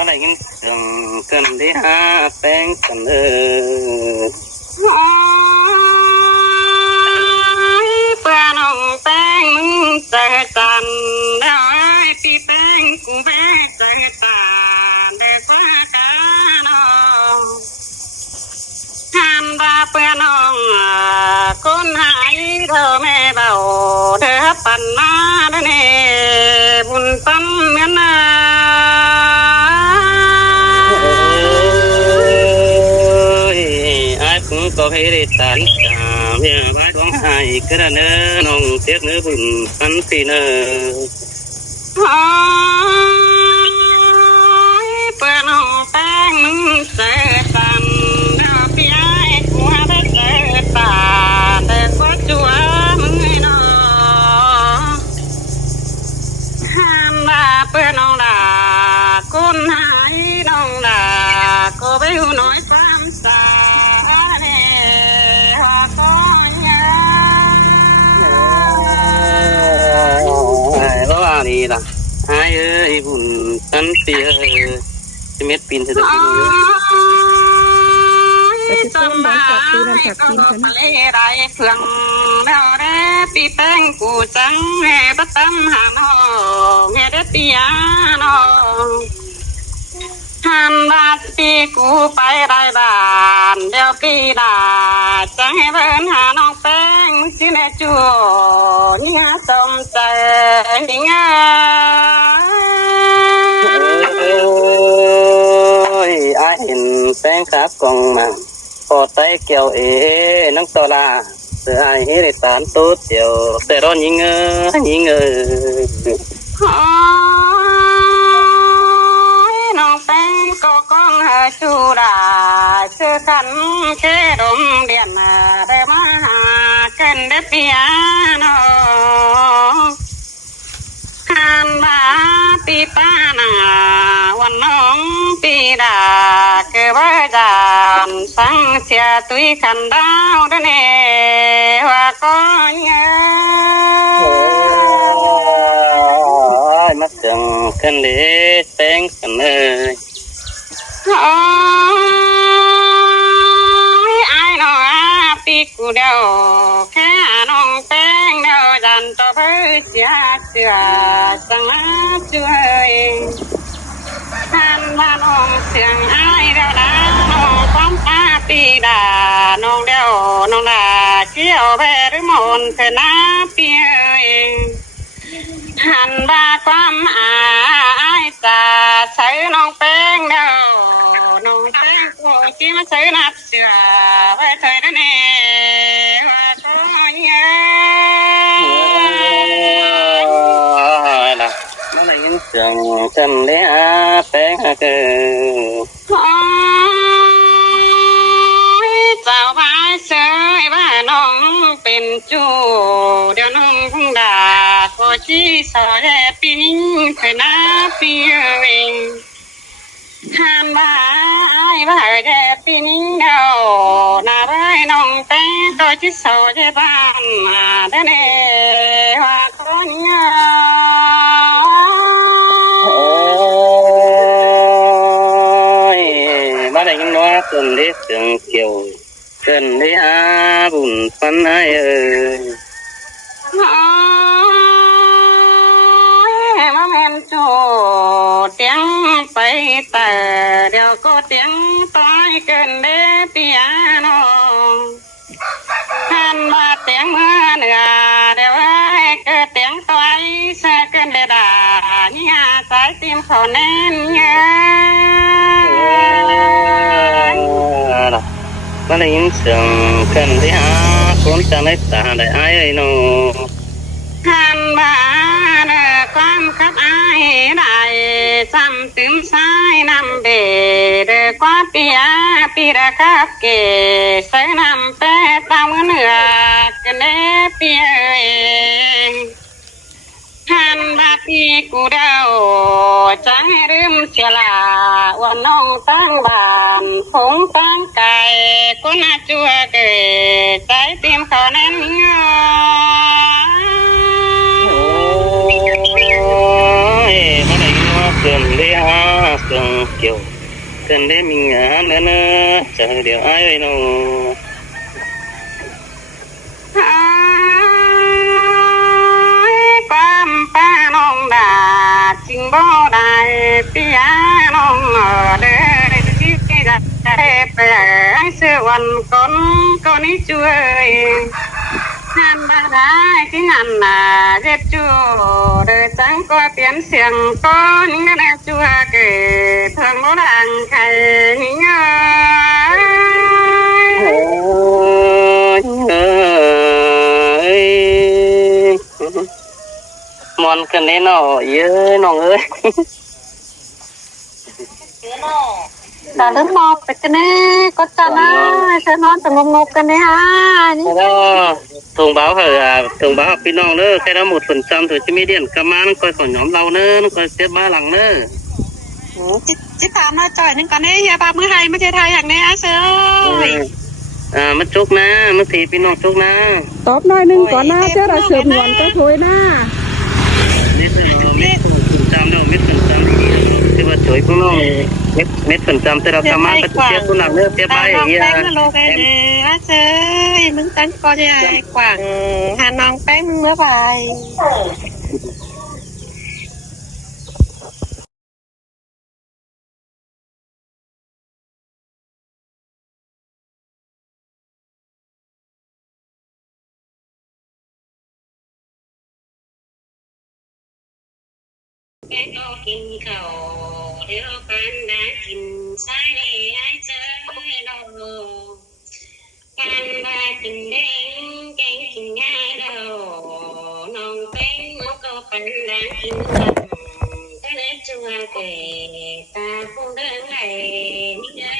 มาได้ยินเสียงกันได้หาแป้งกันเพื่อนองแป้งมึงเจอจันแล้วไอ้พี่แป้งกูแม่เจอจันเด็กว่ากันองหันบาเพื่อนองคนหายเธอแม่เบาเธอปั่นมาเด้อเนี่ยบุญตั้มเมียนาก็ให้ได้ตันตาเมียบ้านของหายกระเนน้องเทียกเนื้อบุญพันปีเนเพื่อนน้องแป้งมึงเจอจันแล้วพี่ไอ้กูได้เจอตาแต่ก็จัวมึงไอ้น้องห้ามด่าเพื่อนน้องด่าคนหายน้องด่าก็ไปหูน้อยซ้ำตาเพราะว่านี่ล่ะหายบุญพันปีจะเม็ดปีนจะได้กินจำบ้าให้ก็บอกมาเลยไรเพื่องแล้วแร่ปีแป้งกูจังแม่บัดตั้มหาน้องแม่ได้ปียาน้องหันบาดปีกูไปได้บ้านเดี๋ยวปีดาจังให้เบิ่นหาน้องแป้งมึงชื่อแม่จูนี่ฮะสมใจนี่ไงอาเห็นแป้งครับกองมาพอไตเกี่ยวน้องตอลาเสือไอ้เฮริตานตุ๊ดเดียวแต่ร้อนยิงน้องแป้งก็ก้องหาชูดาเชื่อกันแค่ดมเดียนได้มาหากันได้เปียโนหันบาปีป้านาวันน้องปีดาเกือบจานสังเสียตุยขันดาวเดเนว่าก็เยมาเสียงกันเด็กแป้งกันเลยไอ้น้องปีกูเดียวแค่น้องแป้งเดียวจันตัวเพื่อเสียเสือจังมาช่วยท่านว่าน้องเสียงไอ้เดียวนะน้องความตาปีดาน้องเดียวน้องดาเกี่ยวแพร่มนเธอหน้าปีเองหันบาความอายจะใช้น้องแป้งเดียวน้องแป้งกูที่มาใช้นับเสือไว้เธอนั่นเองว่าก็ยังล่ะนั่นอะไรยินเสียงกันเลยแป้งเกิเจ้าพายเสยว่าน้องเป็นจูเดี๋ยวน้องคงด่าก็ชี้สอแย่ปิ้งเคยน้าปีเองหันว่าไอ้ว่าแย่ปิ้งเดียวน่าร้ายน้องแป้งก็ชี้สอแย่บ้านได้เน่ว่าคนเงามาได้ยินว่าเกินเล็กเสียงเกี่ยวเกินได้บุญปันไอ้มาแม่นจูเตียงไปแต่เดี๋ยวก็เตียงตายเกินเด้ปียโนหันมาเตียงเมื่อเหนือเดี๋ยวเกิดเตียงตายเสียเกินเดดาเนี่ยสายติมเขาแน่นเงยมาได้ยินเสียงกันได้คนจังได้ตาได้ไอ้โนหันมาเด้อความคับอายได้จำตึมสายนำเบเด้อกว่าปีระคับเกใส่นำแปะตามเหนือกันเด้ปีเองหันบาปีกูเดาจะให้ลืมเสียละว่าน้องตั้งบ้านคงตั้งไก่กูน่าจัวเกยใจเตรียมเขาแน่นงอมาได้ยินว่าเกินได้ con kiểu cần để mình ở nữa nữa chờ điều ai vậy nó ความป้าน้องด่าจริงบ่ได้พี่ยาน้องเด้อที่จะแปลงเสื้อวันก่อนก็นี้ช่วยงานบ้าได้ที่งานน่ะเจ็บจูเด้อจังก็เปลี่ยนเสียงก็นิ่งนะจัวเกิดทางโน้นทางใครนิ่งmòn cần đấy nó ơi nó ơi ta lớn mòไปกันแน่ก็จะนะฉันนอนแต่งงกันเนี่ยนี่ đó thông báo hả pin non nữa cái đó 1% thôi chứ mấy điện cầm ăn coi còn nhóm lâu nữa nó coi xếp 3 lần nữa จิตามมาจ่อยนึงกันเนี่ยอย่าปามือไทยไม่ใช่ไทยอย่างนี้เสือ mất chúc na mất thì pin non chúc na ตอบหน่อยหนึ่งก่อนหน้าเจ้าเราเฉิมหวนก็ถอยหน้า 1% đâu 1% thì mà chuối cũng nó 1% thìเราcầm ăn cái tiếp cũng nặng nữa tiếp bay น้อง vậy แป้งมาโลกันเสือมึงตั้งก็จะกว่างหาน้องแป้งมึงเมื่อไหร่แม่ก็กินข้าวเดี๋ยวปันได้กินใช่ไอ้เจ้าเราปันได้กินเด้งแกงกินง่ายเราน้องแป้งมันก็ปันได้กินกันก็เลยจัวเกตาผู้เดินไหลนี่เด้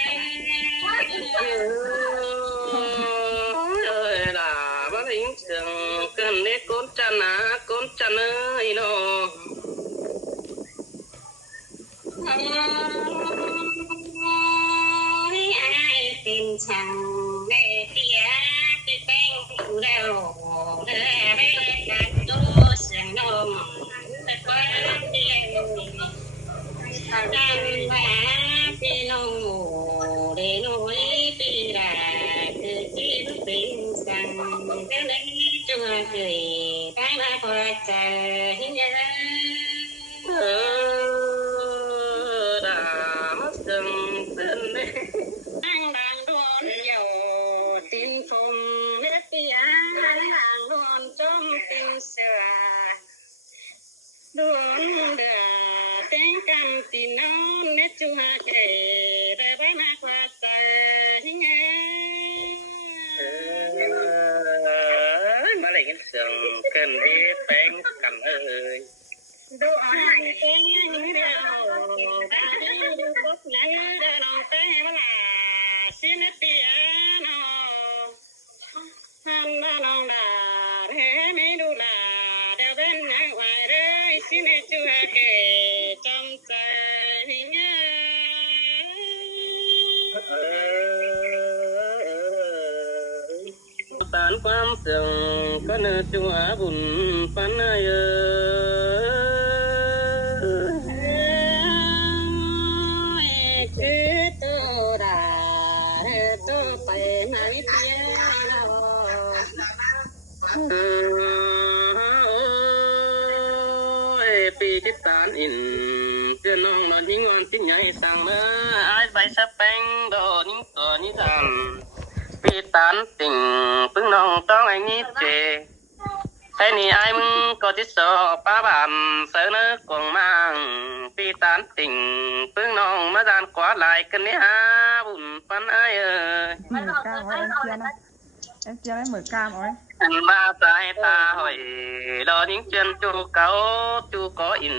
ơi là bác lính trường cần để côn chăn ơi nó เป็นช่างแม่เปียที่แป้งผู้เดาเธอได้การตัวเสียงนมแต่ความเดียวดันมาพี่น้องเดนุยปีดาคือที่เป็นสั่งก็เลยจัวเกยไปมาพอใจเยอะ đã mất dừng tên đi Anh đang đón dầu tin phùng biết bia đang đón trong tin sửa đón đưa tiếng căn tin non nét chua kể để bái ma qua trời nghe mà lại cái sừng cần đi bánh cầm ơi đồ ăn tiếng những điều đã đi bốc lấy để lòng tiếng mà là xin hết piano han đã lòng là thế mấy đu là đều bên nhà ngoài đây xin hết chua kể trong trời nhớ tánความเสื่อมก็เนื้อจัวบุญปันเยคือตัวดาตัวไปมาวิทยาเรา ปีที่ตานอินเจ้าน้องมาทิ้งวันทิ้งใหญ่สั่งมาไอ้ใบสะแปงโดนิ่งตัวนี้ทำปีตานติ่งพึ่งน้องต้องไอ้นี้เจไอ้นี่ไอ้มึงก็ที่สอบป้าบานเสือเนื้อกวงมังปีตานติ่งพึ่งน้องมาดานกว่าลายกันนี่ฮะบุญปันไอ้เอ้ย เหมือนกามเอาem chia lấy mở cam ơi anh ba trái ta hỏi đó những chuyện chú cáo chú có in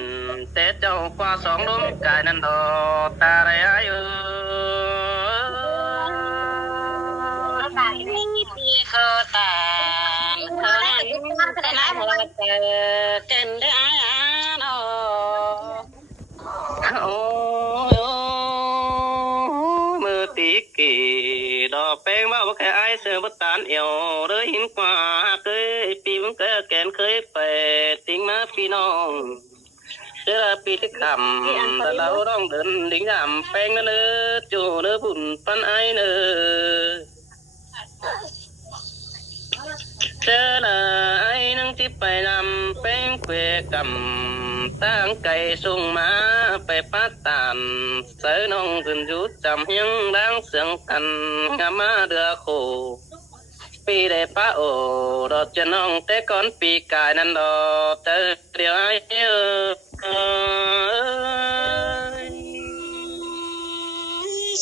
tết châu qua sóng đúng cái nên đó ta đây ai ơi cơ tàn thơ lá mùa trên đứa ai nó ôi ôi mưa tí kỳ đó bén bao cái ai sợ bất tán yêu đời hin qua cưới pi vẫn cái kén cưới về tiếng má pi non là pi thích khẩm ta lâu đong đơn đính giảm phèn nữa chủ nữa bùn pan ai nữa chớ là ai nâng tiếp phải làm phèn quê cầm tăng cây sung má phải phát tàn sới nông dần rút chầm hiếng đang sướng thần ngắm má đưa khổ pi để phá ổ đọt chân ông té con pi cài năn đò tơ điều ai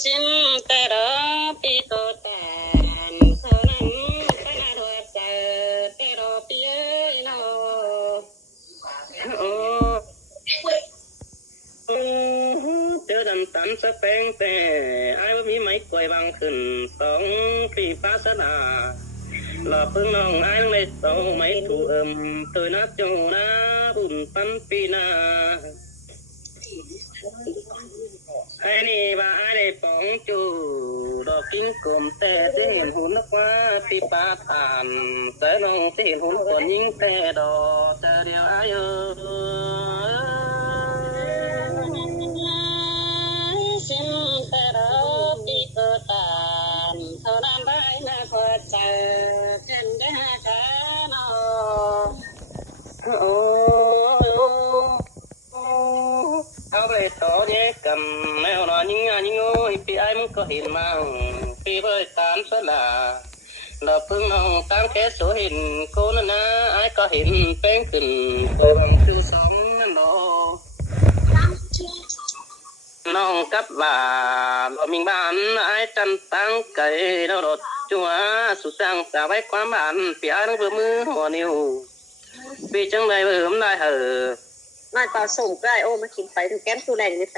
xin tê đó pi tô tàn thơ nắng phải là đôi chờ tê đó pi ơi nó chớ đầm tắn sắp beng tè ai cóมีmấy quầy bằng khẩn sóng khi phá sát à là phương nòng ai đang lấy sầu mấy thủ tôi nát cho na bùn pan pina ai nè bà ai để bóng chủ đò kính cùm tè sẽ hiện hồn nó qua ti pa tàn tới nòng sẽ hiện hồn còn những tè đò chờ điều ai ơi xin tê đó pi tô tàn thơ nam bay là phật chờ trên đá cá nó áo bề tỏ nhé cầm mèo nó những ơi vì ai muốn có hình mang vì với tán rất là phương hồng tăng kế số hình cô na ai có hình bên từng cô bằng thư sống nó cấp và mình bán ai chăn tăng cây nó đột chúa sụt sang xả váy quá bạn vì ai đang vừa mưa hồ nhiều vì chẳng này vừa hôm nay hở nói taoส่งก็ไอโอมากินไปถึงแก้มตัวแรงเลยไป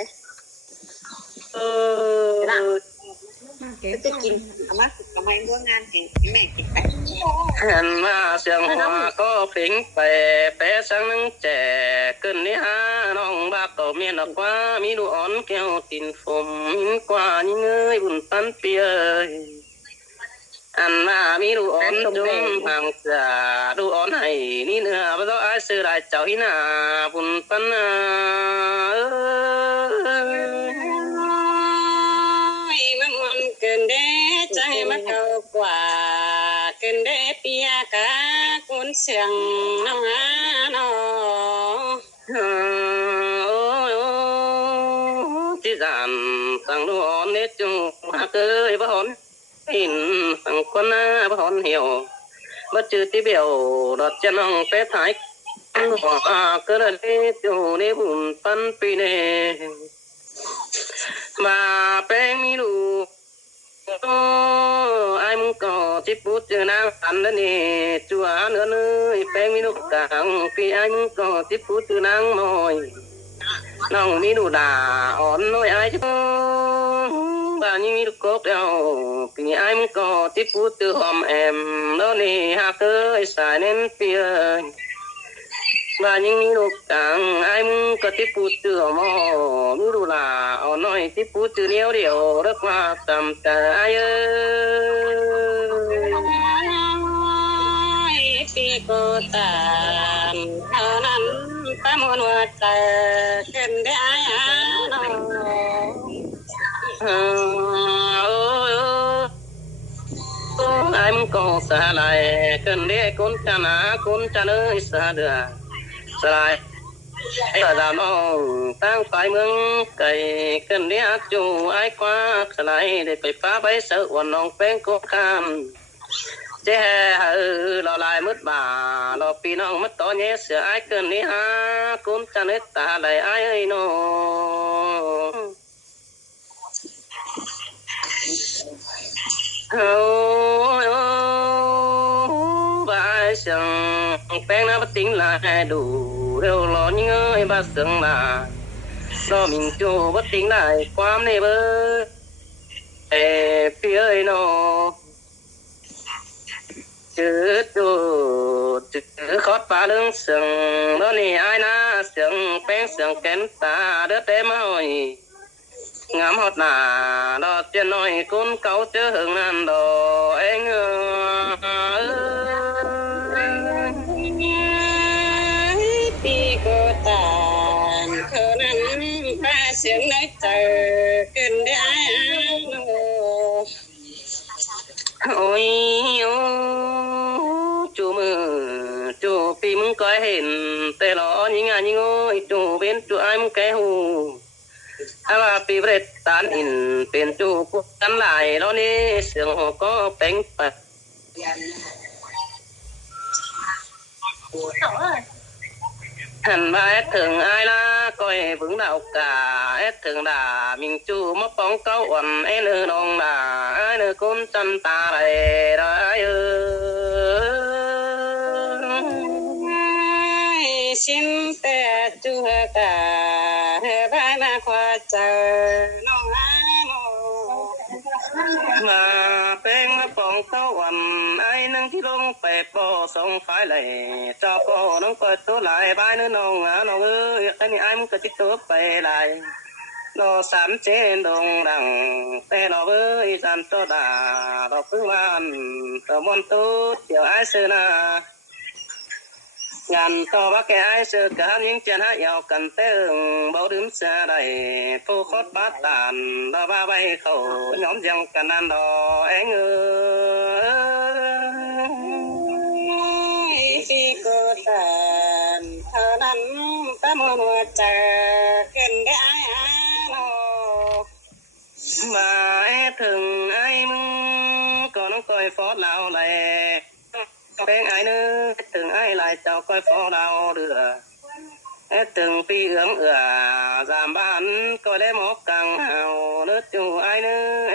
จะกินเอามาทำไมร่วมงานให้แม่กินไป หันมาเสียงหัวก็ผิงไปแปะสังนึงแจขึ้นนี่ฮะน้องบาก็เมียนออกว่ามีดูอ่อนแก้วตินฝมมินกว่ายิ่งเอ้ยบุญปันเปียอันมามีดูอ่อนจุ่มห่างจะดูอ่อนให้นี่เนื้อเพราะไอ้ซื้อได้เจ้าหินาบุญปันมันมันเกินเด้ใจมันเก่ากว่าเกินเด้เปียกะกุนเสียงน้องอาโนที่จานสั่งดูอ่อนเน็ตจุมาเกยบ่หอนหินสั่งคนหน้าบ่หอนเหี่ยวบ่จืดที่เบี้ยวดอดจะน้องเป๊ะท้ายหัวก็เลยจูในบุญปันปีเนมาแป้งมีลูกไอ้มึงก็จิปูเจอนางอันนั้นนี่จัวเนื้อเนื้อแป้งมีลูกกลางปีไอ้มึงก็จิปูเจอนางมอยน้องมีลูกด่าอ่อนน้อยไอ้จ้าบ้านยังมีลูกกบเดียวปีไอ้มึงก็จิปูเจอหอมแอมแล้วนี่หากเคยสายเน้นเปียบ้านยังมีลูกกลางไอ้มึงก็จิปูเจอหมอมีลูกด่าอ่อนน้อยจิปูเจอเดียวเดียวรักว่าตำแต่ไอ้เอ้ปีโกตามเท่านั้นตามวนว่าใจเกินได้อาโนai muốn có xa lại cần để con cha ná con cha nơi xa đưa xa lại ấy là đào nó tăng phải mương cày cần để hát chủ ai qua xa lại để phải phá bấy sợ hoàn nông phén cô kham chế hờ lò lại mất bà lò pi nông mất to nhé sửa ai cần để hát con cha nơi ta lại ai ơi nó bà sừng phèn nó bắt tính là đủ đều lo những ơi bà sừng là do mình chủ bắt tính lại quam này bơ phía ơi nó chứ khót bà lưng sừng đó nè ai na sừng phèn sừng kén ta đứa té mỏi ngắm hót nà đọt trên nói cún cáu chớ hừng ăn đồ anhปีโกตาน ba sướng nơi chờ cần để ai nô ôi ô chú mơ chú pi mưng coi hình tê lọ những ôi chú bên chú ai mưng cái hù à pi bret tan in bên chú cũng tan lại đó nè sướng họ có bánh bạc hẳn ba thường ai la coi vững đạo cả thường đà mình chú mất bóng câu quần nữ nong là nữ côn chân ta đây đó xin tệ chú cả ba ba khoa chờ nong mà bên mất bóng câu quần ai nâng thì lông bẹp bò sông phải lệ cho bò nó coi tốt lại ba nữ nong nong ơi cái này ai muốn cái tốt về lại nó sắm trên đồng đằng tê nó với dàn cho đà nó cứ van tờ môn tốt chiều ai xưa na ngàn to bác cái ai xưa cả những chân hát giàu cần tê bao đứng xa đầy phô khót bát tàn đó ba bay khẩu nhóm dân cần ăn đò anh ơi khi cô tàn thơ nắn ta mùa chờ cần để ai mà thường ai mưng còn nó coi phó lão này bên ai nữa thường ai lại cho coi phó lão được từng pi ướng giảm bán coi lấy một càng hào nước chủ ai nữa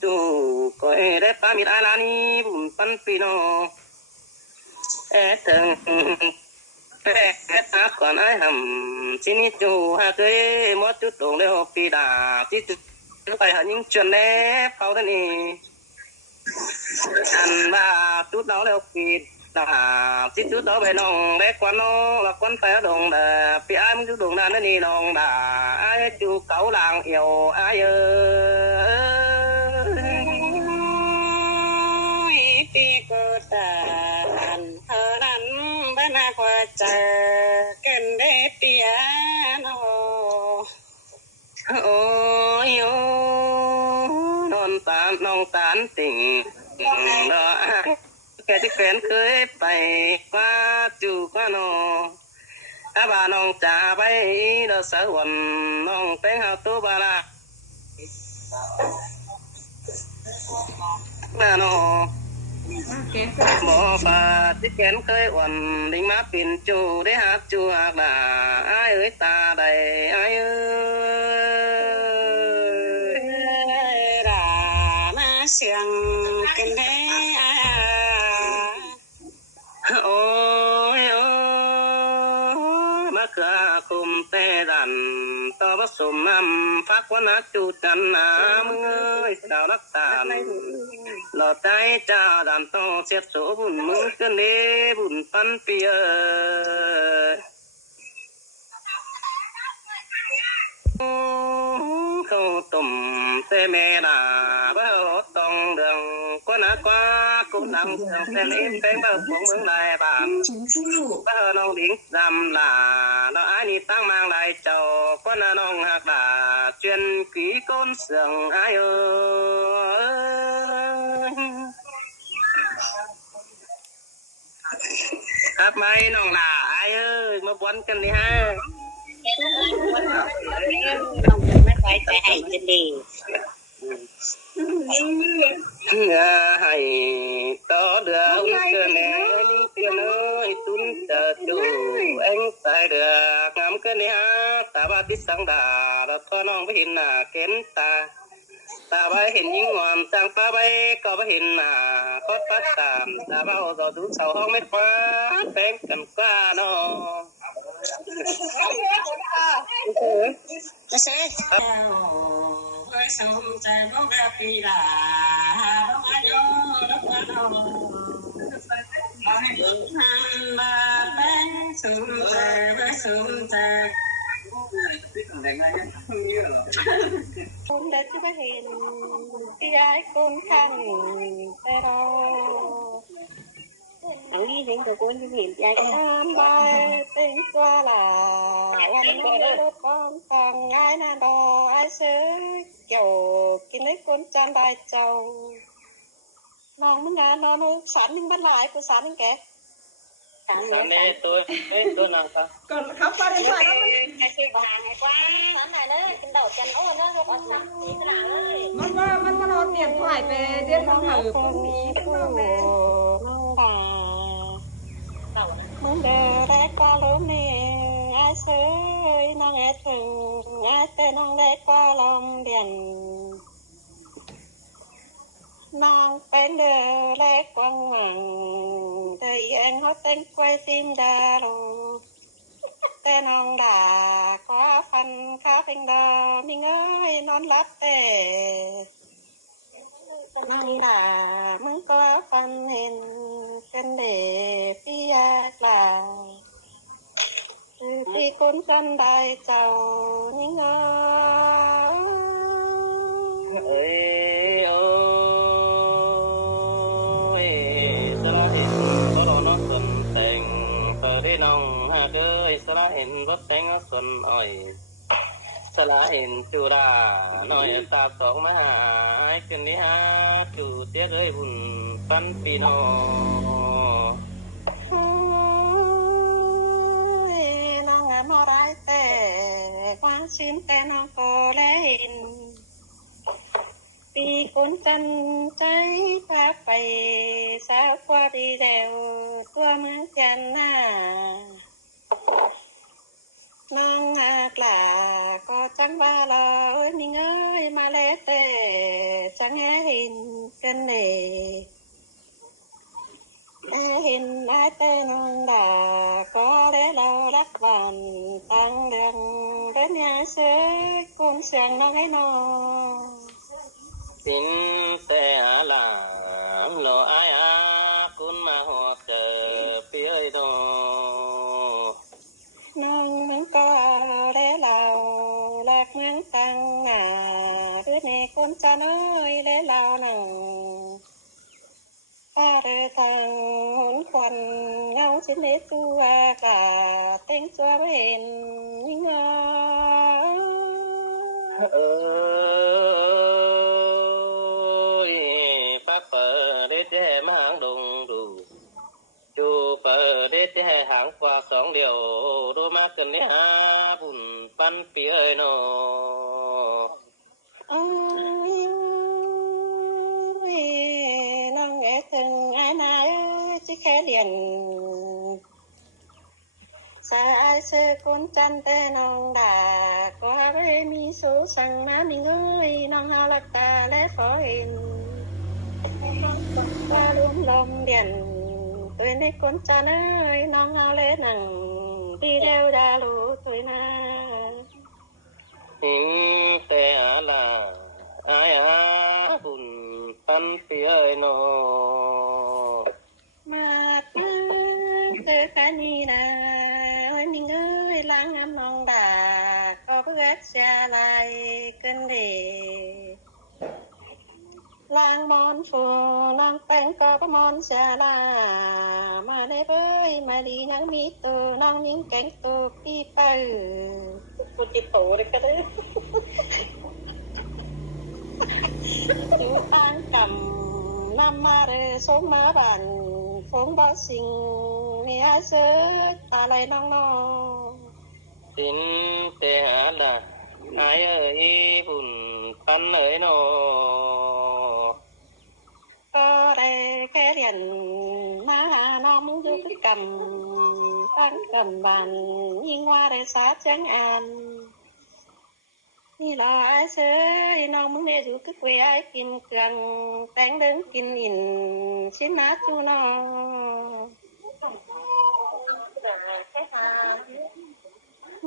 chủ coi để ba mít ai là ni bùn pan pi nó thường còn ai hầm xin chủ ha cái mót chút đồng để hộp pi đà chứ phải hả những chuyện đấy phao thế này ăn ba chút đó đều kịp là chút chút đó về nòng bé quán nó là quán phải đồng là bị ai muốn chút đồng đàn này nòng là ai chú cẩu làng hiểu ai ơi pi cô tàn thơ nắn ba na khoa chờ cần để piano ôi non tán tình đó cái tí quen cưới bay qua chú qua nó bà non trà bay đó sợ quần non tên hào tu bà la nó mỏ bà tí quen cưới quần đinh má pin chú để hát chú hạc là ai ơi ta đây ai ơi ra na sương cần để ôi má cửa cùng tê đàn to bắt sùm năm phát quán á chú chân mưng ơi sao đắc tàn lò tay cha đàn to xếp số bùn mưng cơn đế bùn pan pia khâu tùm tê mê đà bơ tông đường quán á qua cũng đang thường xe lên bên bờ cũng mướn lại bàn bơ nông đỉnh dằm là nó ai đi tăng mang lại chầu quán á nông hạc là chuyên ký côn sườn ai ơi hát mấy nông là ai ơi mà quán cần đi haไม่ค่อยจะให้จะดี hay to được cái này cái nơi tuân chờ chủ anh phải được ngắm cái này ha ta ba biết sáng đà đó con non với hình là kén ta ta ba hình những ngọn sang pa bay có ba hình là có phát tạm ta ba hồ gió rú sầu không biết quá bén cầm qua nó nó sẽ với sông trời bóng ra phi là bóng ai vô đất qua đâu han ba bén sông trời với sông trời cũng đã chưa hiện cái ai cũng khăn pero ở đi đến từ cô như hiện tại tam ba tên qua là con con con chan đại châuน้องมึงนะน้องมึงสารมึงบ้านหลายกูสารมึงแกสาร Sàn này tôi nào ta ก่อนครับป้าได้ถ่ายแล้วมัน ไอ้ซื้อบางไอ้กว่าสารไหนเนอะกินดอกจันโอ้เนอะรถออกน้ำนี่ขนาดเลย มันว่ารอเตรียมถ่ายไปเรียนทางหาหรือพรุ่งนี้เป็นรอบแม่ น้องด่ามึงเดินแรกกว่าล้มเนี่ยไอ้เสยน้องแอดถึงไอ้เต้น้องแรกกว่าลมเดียนน้องเป็นเดือแรกกว่างหวังแต่ยังเขาเต้นกล้วยซิมดาลูแต่น้องด่าก็ฟันข้าเป็นดอมิงเอ้ยนอนรับแต่น้องด่ามึงก็ฟันเห็นกันเดพี่ยากล่าพี่คนกันได้เจ้านิ่งเอ้ย ơi ơi sao hiện có đó nó xuân tình tờ đi nòng ha chơi sao hiện vấp cánh xuân ơi sao hiện chủ đà nói ta sóng mà ai cần đi ha chủ tiết rơi bùn phân pino น้องมอไรแต่ความชิมแต่น้องก็เล่นปีคนจันใจพาไปสาวกว่าดีแล้วตัวเมืองจันนาน้องอากลาก็จังว่าเรามีเงยมาเลเตจังเห็นกันเน่เห็นไอ้เต้น้องด่าก็ได้เรารักวันตั้งเดือนเดินยาเสือกุมเสียงน้องให้น้อง xin xe làm lo ai cún mà họ chờ phía ơi thôi น้องมันก็ได้เรารักเมืองตั้งหน้าหรือในคนจะน้อยได้เราหนังป้าเรือทางหนควันเงาชิ้นเล็กตัวกาเต็งตัวไม่เห็นยิ่งเงา ơi phát phở để che mang đồng đủ chu phở để che hàng qua sóng điều đôi mắt cần để ha bùn pan phía ơi nó โอ้ยน้องแอถึงไอ้นายที่แค่เรียนสายเสือคนจันแต่น้องด่าก็ไม่มีสูสั่งน้ำมีเงยน้องหาลักตาและขอเห็นว่าลมลมเดียนตัวในคนจันเอ้ยน้องหาเล่นหนังที่เดียวดาลูตัวนา hình te là ai bùn pan phía ơi nó มาเจอกันนี่นะเอ้ยมิงเอ้ยล้างน้ำนองด่าก็เพื่อเสียอะไรกันเดล้างมอนฟูล้างแป้งก็ประมอนเสียลามาได้เบ้ยมาดีนังมีตัวน้องนิ่งแกงตัวพี่เปิ้ลกูจิตโตเลยก็ได้อยู่บ้านกำ năm mà để số má bạn phóng bao sinh nghe sớ ta lại nong no xin te là ai ơi bùn pan ơi nó có đây cái điện má nó muốn giúp cái cầm bàn nhìn qua để xá trắng anนี่เราไอ้เสือน้องมึงเนี่ยอยู่ทุกเวไอ้กินเกลืองแต่งเดินกินอินชิมนาจูนอ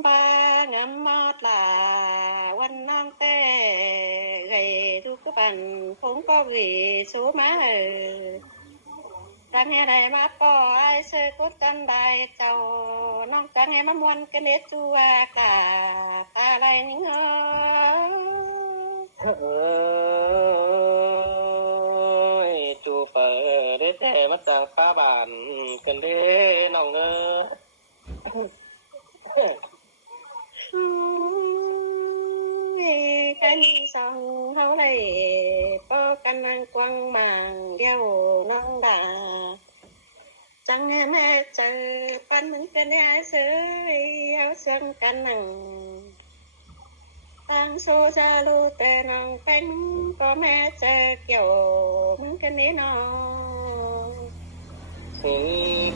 บ้างามมอดลาวันน้องแต่ไงทุกปันคงก็วีสูมาจังไงได้มาปอไอ้เสือกดกันได้เจ้าน้องจังไงมามวนกันเด็ดจัวกาตาไรนิ่งเอ้ơi chú phở để che mắt sang phá bản cần để nòng ngơ แค่ như sông hấu đây có căn năng quăng màng đeo nông đà chẳng em chờ pan mình cái nhà sới áo xương căn năng tăng số ra lu tê nong cánh có mẹ chờ kiểu mình cái nế nó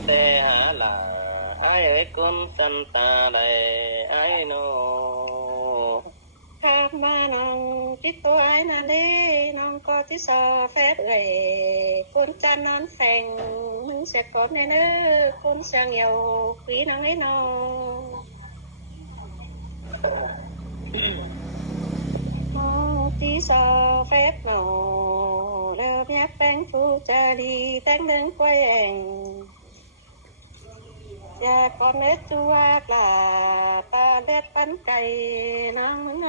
tê hả là ai ơi con chân ta đây ai nô khắp mà nong chỉ tôi ai mà đi nong có chỉ so phép người con chân non phèn mình sẽ có nên nữa con sang nhiều quý nong ấy nó tí so phép nào lơ nhát bánh phu cha đi tánh đứng quay ảnh và con nết chua là ta đét bánh cày nắng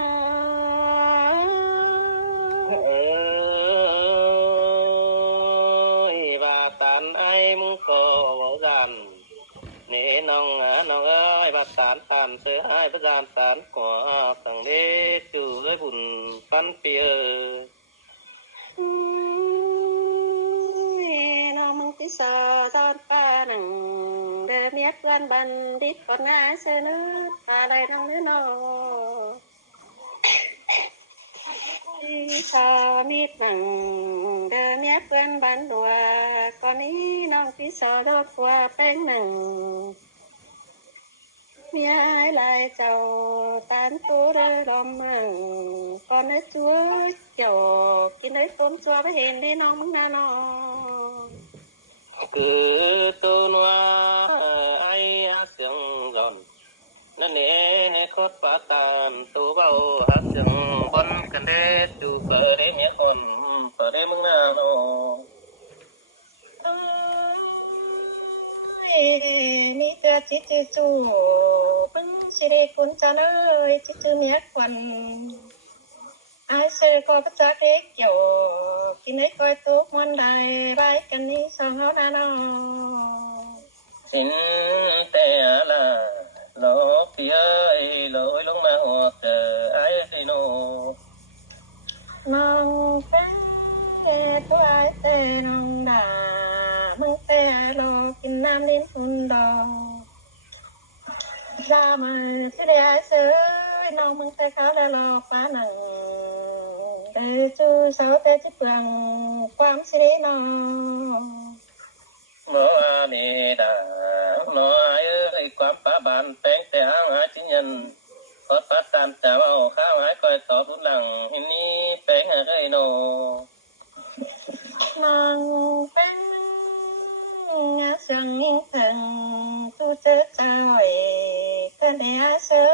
ơi bà tàn ai muốn có bảo giàn nế nong ơi bà tàn tàn sơ hai bà giàn tàn của thằng đế chủ ơi bùn văn phía nó mong tí so giòn pa nằng đơ miết quan ban đít con ngã sơ nước ta đây nong nước nó tí so mít nằng đơ miết quan ban đùa con ý nong tí so đơ qua bánh nằng mía ai lại chầu tán tú đơ đom nằng con ấy chúa chầu kín ấy tôm chua với hèn đi nong măng na nó cứ tô noa ai sương giòn nó nế khót phá tàn tô bao hát sương bon cần đế tu cờ đế nhé con cờ đế mưng na nó ni tua chi chi chu bưng chi đi kun cha ơi chi chu miết quan ai sơ có bắt giá đế kiểu khi nấy coi tốt món đài bài cần đi xong háo na nó xin tê là lỗ phía lỗi lúc mà hoặc ai thì nó nong té tôi ai té nong đà mong té lo kinh nam đến hôn đò ra mà thế để ai sơ nong mong té kháo để lo phá nằng để chú sáu té chích bằng quam xí đấy nó nó đi đã nó ai ơi quán phá bàn tên té ai chính nhân có phát tam trả vào khá ai coi tỏ bút lằng hình ní bén ở đây nó nong té ngã sang nghiêng thần tu chớ chào thân để ai sơ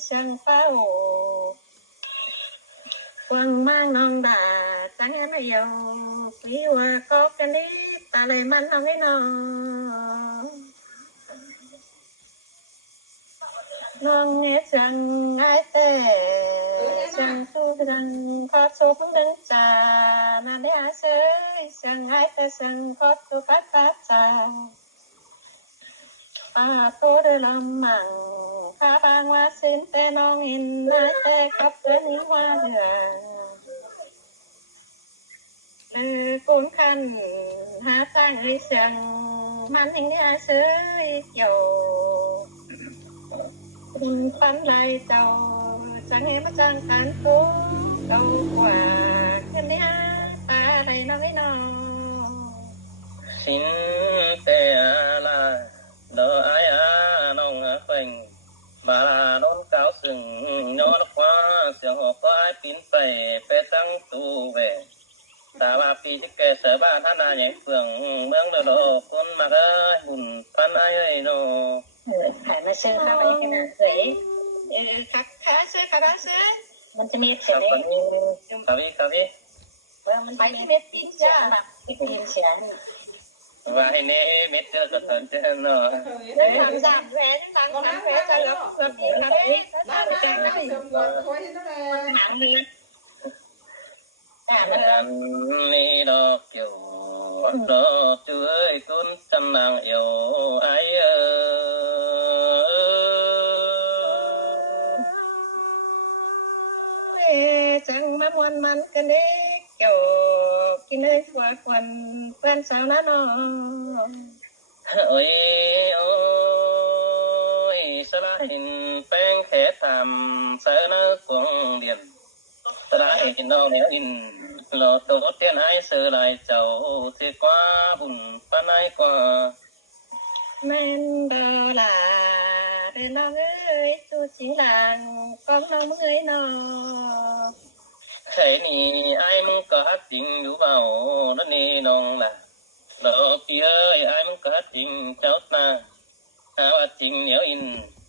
sang pháo quăng mang nong đà chẳng em ai yêu quý hoa có cái lý ta lời man nong ấy nó nong nghe rằng ai tê rằng tu rằng có số phương đứng trà mà để ai sơ rằng ai tê rằng có tu phát phát trà à tô đưa làm mặn khá ba hoa xin tê nong in ai tê cấp đến hoa hưởng côn khăn há sang ấy sang man hình ai sơ chiều phán lại tàu chẳng em chẳng cán cố cầu quả thân đi ta đây nó ấy nó xin tê là lỡ ai nong phình bà là đón cáo sừng nhỏ nó quá sương họ có ai tín phải phê tăng tu về ta ba pi chứ kẻ sở baท่านนายใหญ่เฟืองเมืองเด้อคนมาเอ้ยบุญปันไอ้เอ้ยโน phải mà sơ sao ấy cái nào dễ khá khá sơ khá khá sơมันจะมีเสียง Kaviมันไปเม็ดปิ้งจ้าปิ้งเสียง và hình này mét chưa có tận chứ nó làm giảm vé nhưng tăng có vé cho nó gần đi là đi nó chạy nó đi hạng đi đi đó kiểu đó chú ơi con chân nàng yêu ai chẳng มามวนมันกันเด็กเกี่ยวกินเลยสวยควันแฟนสาวนะน้อง โอ้ยโอ้ยสลายหินแป้งแค่ทำเสนอกวงเดียนสลายหินน้องแนวอินหลอดตัวเตียนให้เสือลายเจ้าเสียกว่าบุญปานายกว่า แม่นดอลาเดินน้องเอ้ยตูสีหลังก้องน้องเอ้ยน้อง ใครนี่ไอ้มึงก็จริงอยู่เปล่านั่นนี่น้องล่ะเราพี่เอ้ยไอ้มึงก็จริงเจ้าตาเอาจริงเหนียวอิน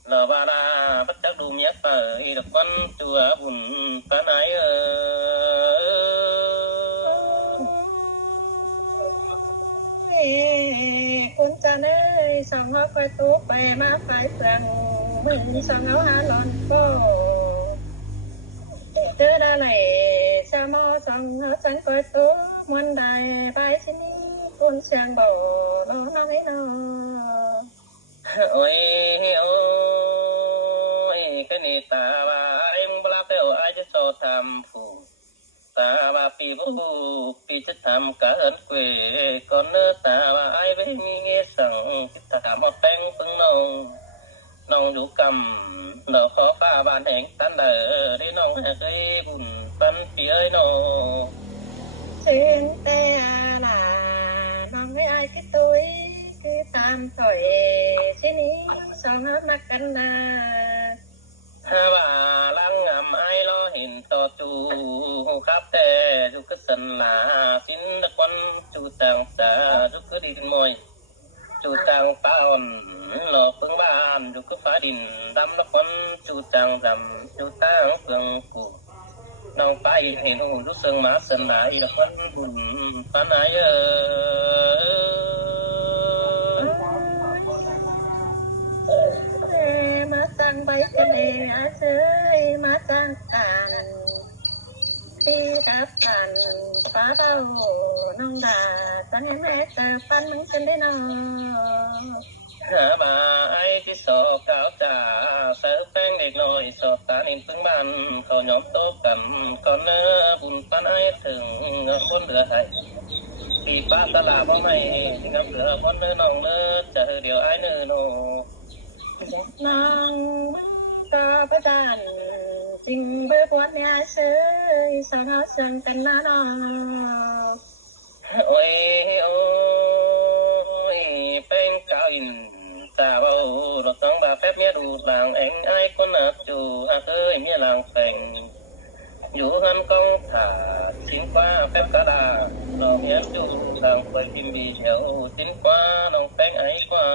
เราบาลาบัดจักดูเมียเปิดดอกวันจัวบุญปานายเอ้ย คุณจะเอ้ยสองเขาไปตู้ไปมาไปเสื่องมึงสองเขาหาหลอนก็เจอได้เลยชาโมสองเขาจังไปตู้มันได้ไปที่นี่คุณเชียงบ่น้องน้อยน้อง โอ้ยโอ้ยก็นี่ตาว่าไอ้มึงบลาเปลไอ้จะโซทำผู้ตาว่าปีบูปีจะทำกันเกวก่อนเนื้อตาว่าไอ้ไม่มีเงี้ยสั่งตามาแป้งปึ้งน้องอยู่กำเราขอป้าบ้านแห่งตันเดอได้น้องหาเคยบุญปันปีเอ้ยน้อง เส้นแต่ลาน้องไม่อายคิดตุ้ยคือตามต่อยที่นี้สองเขานักกันนา ฮาว่าลังงามไอ้รอเห็นต่อจูครับแต่ดูกสันลาสินตะกวันจูต่างตาดูกดินมวยจูต่างป้าอ่อนหลอกเพิ่งบ้านดูกฟ้าดินดำตะกวันจูต่างดำจูต่างเปลืองกูน้องไปเห็นหูรู้สึกมาสันหลายตะกวันบุญปานายมาจังใบเสน่ห์เชยมาจังกันที่รับกันฟ้าเบาน้องดาจังให้แม่เจอปันมึงฉันได้น้อง หามาไอ้ที่สอบขาวจ่าเสิร์ฟแป้งเด็กน้อยสอบตาเองพึ่งบ้านเขายอมโต๊ะกันก่อนเนื้อบุญปานไอ้ถึงเงินบนเหลือให้ปีป้าตลาดบ่ไม่เงินเหลือบนเนื้อน้องเนื้อจะเดียวไอ้เนื้อโน นางก็ประดานจริงเบื่อปวดเนี่ยเชยสาวเขาเชิงกันนะน้อง โอ้ยโอ้ยแป้งเก่าอินตาเบาเราต้องบาแป๊บเมียดูหลังเอ็งไอ้คนนับจูอาเอ้ยเมียหลังแฝงอยู่หันกองถ่าสินฟ้าแป๊บกระดาเราเมียจูหลังไปพิมพ์บีเดียวสินฟ้าน้องแป้งไอ้กว่า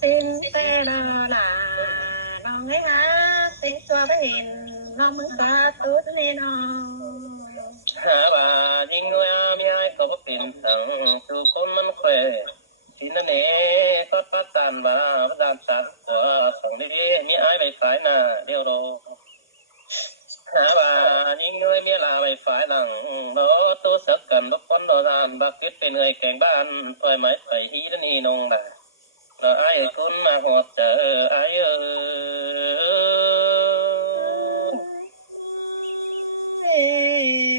สิ้นแต่ดอลาน้องให้หาสิ่งตัวไปเห็นน้องมึงก็ตุ้ดนี่น้อง หาว่ายิงว่ามีไอ้ก็บ่เป็นทั้งทุกคนมันแควสินนั่นเองก็ปัดตันว่าดานตัดตัวสองดีมีไอ้ไปฝ่ายหน้าเดียวรอหาว่ายิงด้วยมีลาไปฝ่ายหลังเนาะตัวสักกันรบคนรอดานบักเก็ตเป็นเงยแกงบ้านปล่อยไม้ไผ่ฮีนั่นนี่นงน่ะเราไอ้คุณมาหอดเจอไอ้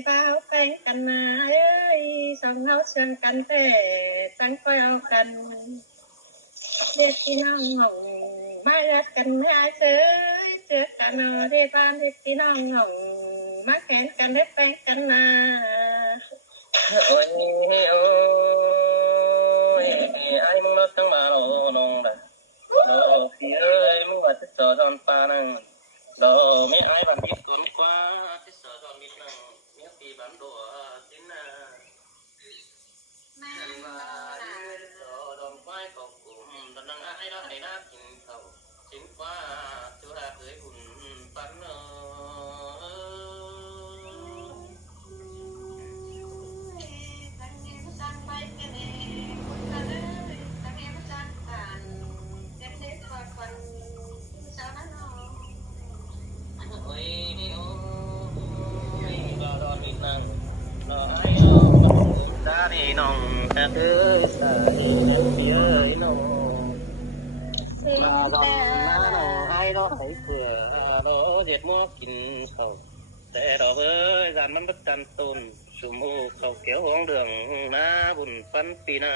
เบาแป้งกันมาเอ้ยสองเขาเชิงกันแต่ตั้งคอยเอากันเด็กที่น้องงงมาเรียกกันไม่อาเจอกันเรียบ้านเด็กที่น้องงงมาแขนกันได้แป้งกันมา โอ้ยโอ้ยไอ้มึงรถตั้งมาโลนงน่ะโลพี่เอ้ยมึงว่าจะจอดอนปานังโลไม่ไอ้บังคิดตุนกว่าจะจอดอนมิดนังเมียปีบันดัวสินนะฉันว่าจอดอนไฟของกลุ่มตอนนั้นไอ้เราให้น้ากินเขาสินฟ้าตัวเคยหุ่นปันเนอ โอ้ยโอ้ยก็รอนิดนึงรอไอ้ตาดีน้องเอ้ยสายเบี้ยน้องลาดอนน้าน้องไอ้รอไอ้เสือรอเด็ดหม้อกินข้าว แต่ดอกเอ้ยดำน้ำประจันตุนสุมูเขาเกี่ยวห้องเดืองนะบุญฟันปีหน้า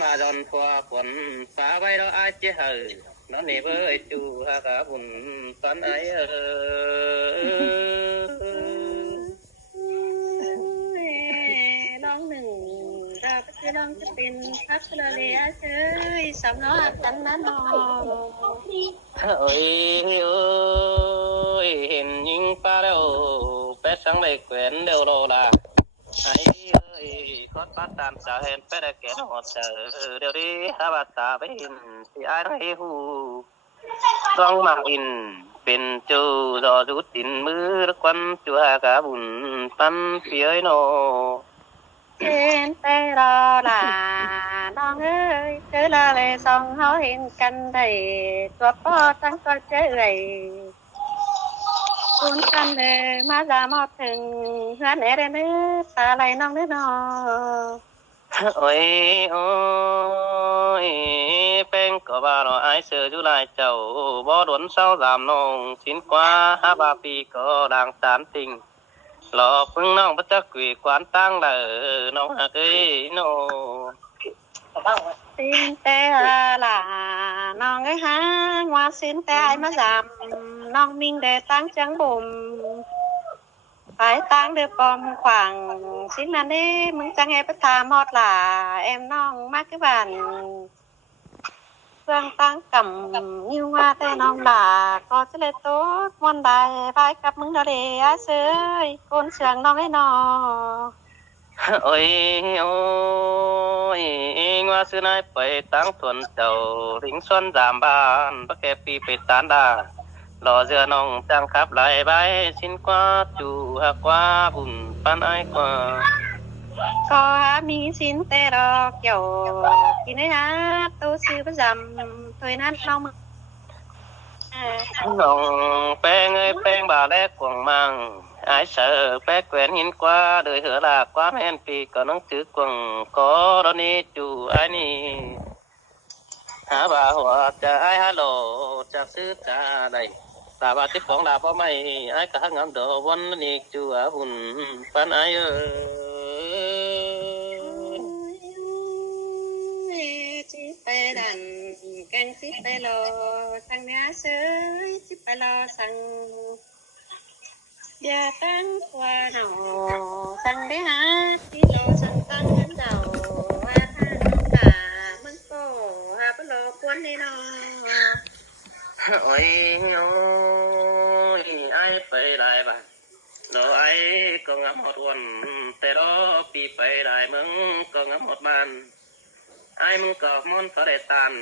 มาดอนพัวฝนฟ้าไว้เราอาจจะเห่อน้องนี่เบยจูฮากาบุญฟันไอน้องหนึ่งเราก็คือน้องจะเป็นพักเลียเชยสำน้องกันนะน้อง เอ้ยเอ้ยเห็นยิงฟ้าแล้วแปะสังเลยแขวนเดียวโลดาไอ้เอ้ยคอดป้าตามสาวเห็นแปะได้แก่หอดเจอเดี๋ยวนี้ฮาบาตาไปเห็นที่ไอ้ไรหูต้องมาอินเป็นจูรอดูตินมือควันจัวกาบุญปันเปียโน เป็นแต่รอล่ะน้องเอ้ยเจอละเลยส่องเขาเห็นกันได้ตัวพ่อทั้งตัวเจ้ยคุณกันเลยมาจะมอบถึงเพื่อนเอเดนเนื้อตาไหลน้องเนื้อน้อ โอ้ยโอ้ยเป็นก็บ่ารอไอเสือจุลายเจ้าบ่ดวนเศร้าสามน้องสินกว่า5 บาปีก็ดังสามติงรอพึ่งน้องพระจักกุยกวานตั้งเด้อน้องหักเอ้ยโน สินแต่ล่ะน้องเอ้ยหางว่าสินแต่ไอ้มาจำน้องมิงเดตั้งจังบุ่มไปตั้งเดือปอมขวางสินนั่นนี่มึงจังไงไปทามอดล่ะเอ็มน้องมากกี่วันเครื่องตั้งกำยิ้วว่าแต่น้องล่ะก็จะเลยโต๊ดมวนใดไปกับมึงเดเดียเสยก้นเสียงน้องให้นอ โอ้ยโอ้ยว่าซื้อนายไปตั้งทวนเจ้าลิงซ้อนสามบ้านปะแกปีไปตานดารอเสือน้องจังขับไหลใบสินกว่าจูหักกว่าบุญปันไอกว่า ก็หามีสินแต่ดอกเกี่ยวกินได้ฮะตู้ซื้อประจำถอยนั้นน้องมึง น้องแป้งเอ้ยแป้งบาแลกกวงมังไอเสือแป้งแขวนหินกว่าโดยเหือลากกว่าแม่นปีก็น้องถือกวงก็ตอนนี้จูไอ้นี่หาบ่าหัวจะไอ้ฮัลโหลจะซื้อจะได้ตาบาที่ของลาพ่อไม่ไอ้กะงามดอวันนี้จูอาบุญปันไอเอ้ย จิไปดันแกงจิไปรอสั่งเนื้อเสยจิไปรอสั่งอย่าตั้งตัวหนอสั่งได้ฮะที่รอสั่งตั้งกันเดาว่าทางตามึงก็หาไปรอควนในนอ โอ้ยโอ้ยไอ้ไปได้บ้านรอไอ้ก็งามหมดวันแต่รอปีไปได้มึงก็งามหมดบ้านไอ้มึงก็มอนก็ได้ตัน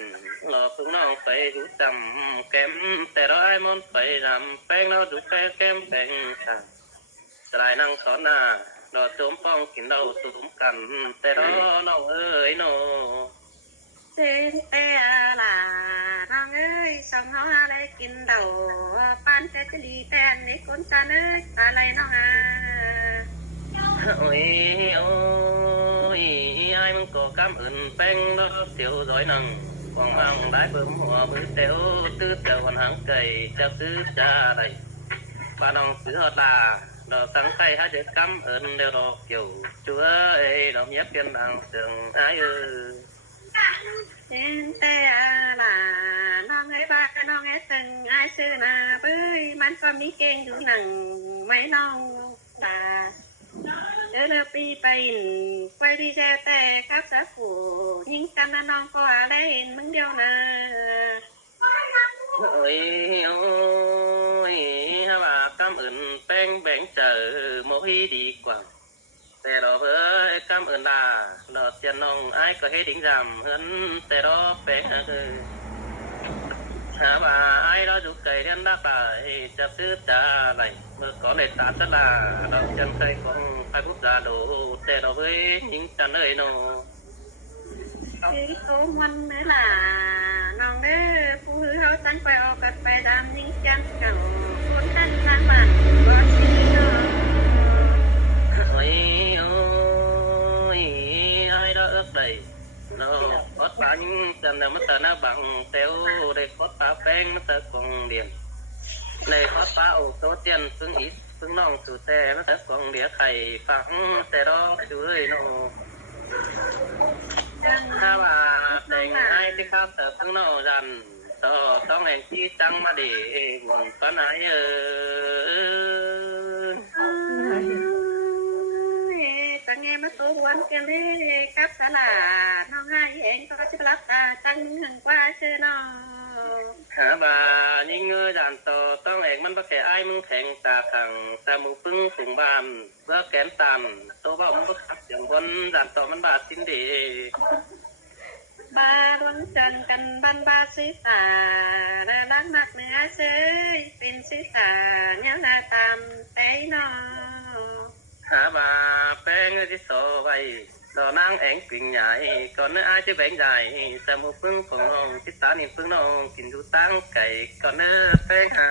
รอพึ่งน้องไปดูจำแก้มแต่รอไอ้มอนไปรำแป้งเราดูแป้งแก้มแป้งสั่งสลายนั่งสอนหน้ารอโจมป้องกินเราสุมกันแต่รอน้องเอ้ยโน เส้นแต่ล่ะน้องเอ้ยสองเฮาหาได้กินเดาปานแต่จะลีแต่ในคนตาเนื้ออะไรน้องอ่ะ โอ้ยโอ้ยไอ้มึงก็กำอื่นแป้งđó tiểu giỏi năng quăng mang đái bướm hòa với tiểu tứ tiểu hoàn hàng cày theo tứ cha đầy ba nòng tứ hợp là đó sáng tay hai chữ cắm ơn đều đó kiểu chúa ấy đó nhép viên đàng tường ai ơi เส้นแต่ล่ะน้องเอ้ยบ้าน้องเอ้ยตึงไอ้ซื้อนาเบ้ยมันก็มีเก่งอยู่หนังไม่น้องตาเจอเลยปีไปไปดีแจแต่ครับสาผูยิงกันนะน้องก็อะไรเห็นมึงเดียวนะ ôi ôi ha bà cảm ơn beng beng chờ mỗi đi quảngแต่đó với cảm ơn là tiền nong ai có hết đỉnh giảm hơnแต่đó beng ha bà ai đó giúp cây đen đắc lại chấp thứ trả lại mới có lệ tạ rất là đó chân cây cũng phải bút ra đồแต่đó với những chân ơi nó คือโตมันเนื้อล่ะน้องเด้อผู้ฮือเขาตั้งไปออกกันไปดำยิงจันเก่าคนตั้งทางบ้านก็สิเนาะ ôi ôi ai đó ước đầy nó có ta những chân là mất ta nó bằng theo để có ta beng mất ta còn điểm này พอป้าโอโซเตียนซึ่งอีซึ่งน้องสู่แต่มาแต่กองเดียไข่ฟังแต่รอช่วยโนถ้าว่าแต่งให้ที่ข้าวเสิร์ฟซึ่งน้องดันต่อต้องแห่งที่จังมาดีก็ไหนจังไงมาตัววันกันเลยครับสลาน้องให้เองก็จะรับตาจังหึงกว่าเชื่อน้องหาบายิ่งเงยดันต่อต้องแอกมันประแก่ไอ้มึงแข็งตาขังตามึงปึ้งถึงบามเพื่อแกนต่ำตัวบ้ามึงประคับอย่างบนดันต่อมันบาดสิ้นดีบาบนจันกันบันบาศีสาและล้างมักเนื้อเชยเป็นศีสาเนี่ยนาตามไปนอหาบาแป้งที่โซไว้ดอนางแองกิ่งใหญ่ก่อนเนื้อไอ้ที่แบ่งใหญ่แต่มือปึ้งของน้องที่ตานี่ปึ้งน้องกินดูตั้งไก่ก่อนเนื้อแป้งหา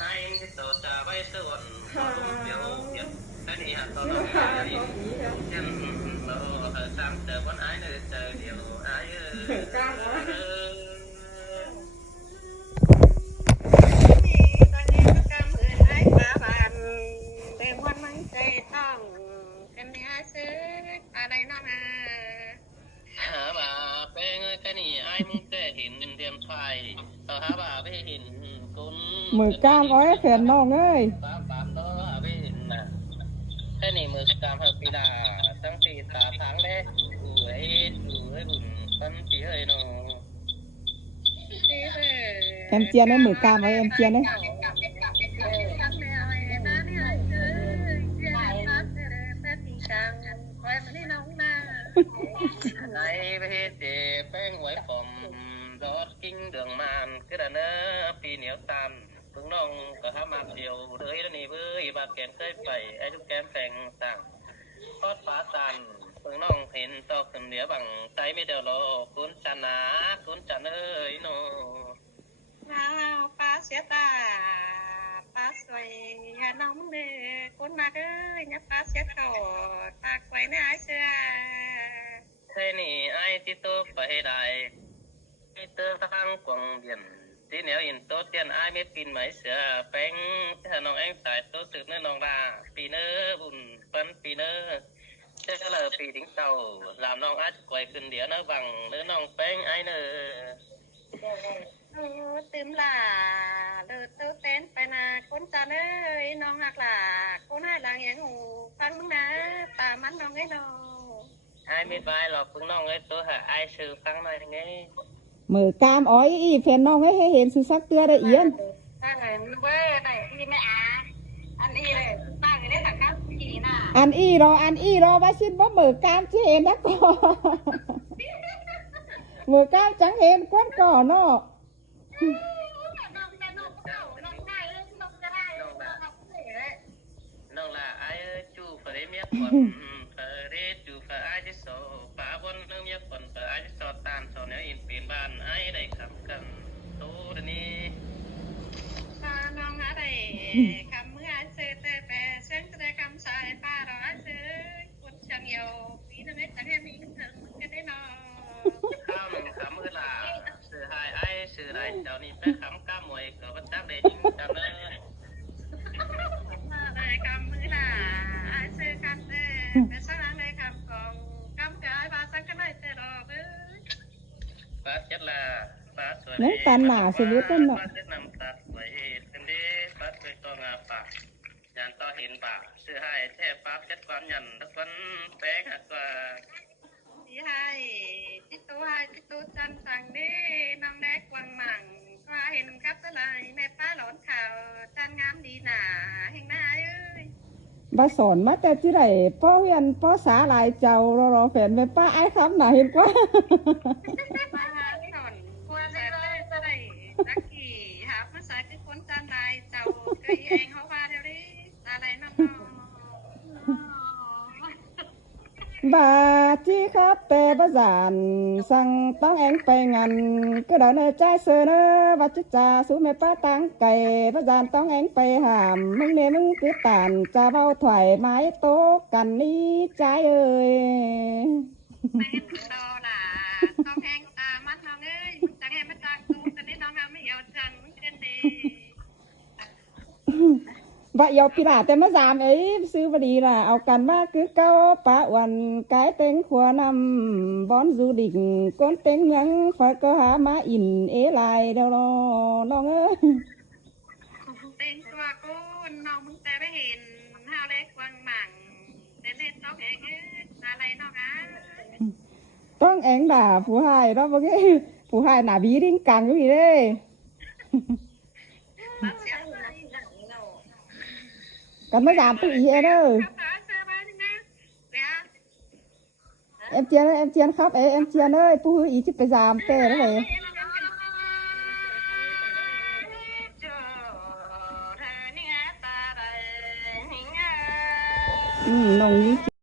ไอ้ที่โซจะไว้ส่วนเดี๋ยวแค่นี้ฮะตอนน้องยันเราสร้างเจอวันไอ้เนื้อเจอเดียวไอ้ตอนนี้ก็กำเอิญไอ้ปลาบานเดิมวันไม่เคยต้องเป็นเนื้อซื้ออะไรน้องอ่ะหาบ่าแป้งแค่นี้ไอ้มึงแค่เห็นเทียมไฟต่อหาบ่าไม่เห็นกุนมือกล้ามอ้อยแฟนน้องเอ้ยปามต่อไม่เห็นนะแค่นี้มือกล้ามหักปีดาตั้งปีตาทางแรกดูไอ้บุญต้นปีเอ้ยน้องแอมเจียนได้มือกล้ามไว้แอมเจียนได้ไอ้ไปเฮ็ดแป้งไว้ผมรถกิ้งเดืองมันก็ได้เนอะปีเหนียวตันเพิ่งน้องก็หามาเดียวเลยแล้วนี่เว้ยบาดแกนเคยไปไอ้ทุกแกนแฝงต่างทอดฟ้าตันเพิ่งน้องเห็นตอกขึ้นเหลียบังใจไม่เดียวรอคุณจันนาคุณจันเอ้ยโนน้าวป้าเสียตาป้าสวยอย่าน้องมึงเด้อคนมาเด้อเนี่ยป้าเสียเข่าตาไว้ในไอ้เสื้อใช่นี่ไอ้ที่ตัวไปได้ไอ้ตัวทางกวางเบียนที่เหนียวอินโตเตียนไอ้ไม่ปีนไหมเสือแป้งถ้าน้องเอ็งสายตัวสืบเนื้อน้องดาปีเนื้อบุญปันปีเนื้อเจ้าเลยปีถึงเต่าลามน้องอาจก่อยขึ้นเดี๋ยวเนื้อบังเนื้อน้องแป้งไอ้เนื้อตื่มหล่าเดือดเต้าเต้นไปนาคนจะเอ้ยน้องหักหล่าคนให้หลังอย่างหูฟังมึงนะตามันน้องไอ้น้องไอ้ไม่ไปหรอกพึ่งน้องไอ้ตัวหาไอ้ซื้อฟังหน่อยไงมือกล้ามอ้อยอีแฟนน้องให้เห็นสุสักเตือได้เอียนถ้าเห็นเว้ยไหนที่ไม่อาอันอีเลยป้าก็ได้ถักข้าวผีน่ะอันอีรอว่าชินว่ามือกล้ามจะเห็นนะก่อมือกล้ามจังเห็นก้นก่อเนาะน้องละไอ้จูเฟรเมียก่อนเฟรจูเฟรไอ้ที่โซป้าบนเนื้อเมียก่อนเฟรไอ้ที่โซตามโซเนื้ออินปีนบ้านไอ้ได้ขับกันตู้เดี๋ยวนี้ป้าน้องอะไรคำเมื่อเจอแต่แปรเส้นแต่คำสายป้าเราเจอคนช่างเยาปีนั้นไม่แต่แค่มีถึงกันได้นอข้าวหนึ่งคำคือละสื่อหายไอ้สื่อไรเจ้านี่ไปคำก้ามวยก็บัดจักเลยยิ่งจังเลยได้คำมือละไอ้ซื้อคำเด้แต่สักหลังได้คำของคำกายบาสังกันได้แต่ดอกเอ้ยป้าเจ็ดละป้าสวยนั่นตันหนาสวิตต้นเนาะป้าเจ็ดนำตาสวยเป็นดีป้าสวยตัวงาปากยันต่อเห็นปากสื่อหายแทบป้าเจ็ดความยันทุกคนแป้งหักกว่าที่ให้จิตตัวจันสั่งดีน้องแดกวังหมั่งว่าเห็นครับสลายแม่ป้าหลอนข่าวจันงามดีหนาเฮงหน้าเอ้ยบาสอนมาแต่ที่ไหนป้อเฮียนป้อสาหลายเจ้ารอแฟนแม่ป้าไอ้คำหนาเห็นกว่ามาหาสอนกลัวจะได้นักขี่หาภาษาที่คนจันได้เจ้าเคยเองเขาว่าเดี๋ยวนี้อะไรน้องบาที่ครับแต่บาจานสั่งต้องแองไปงานก็เดินใจเสนอวัจจาสู้แม่ป้าตั้งไก่บาจานต้องแองไปหามมึงเนี่ยมึงคือตานจะเบาถอยไม้โตกันนี้ใจเอ้ยไม่เห็นโตล่ะต้องแองตามัดน้องเอ้ยจะให้มาจากตูกันนี่น้องไม่เอาจัน vậy yêu pi là tem mà giảm ấy sư và đi là ao cần ba cứ cao bá hoàn cái tên khoa năm bón du định con tên ngắn phải có há má in ế lại đâu nó ngơ เต็งตัวกูน้องมึงแต่ไม่เห็นห้าเล็กวังหมั่งเล่นเล่นน้องเองอะไรน้องอ่ะ ต้องเอ็งด่าผู้ให้đó mà cáiผู้ให้หน้าbíดิ้งกังcái gì đấy มาเสียเลยหนังเรา cần mới giảm tự ý đó em chiên khóc ấy em chiên ơi pu ý chứ phải giảm tê đó này nồng như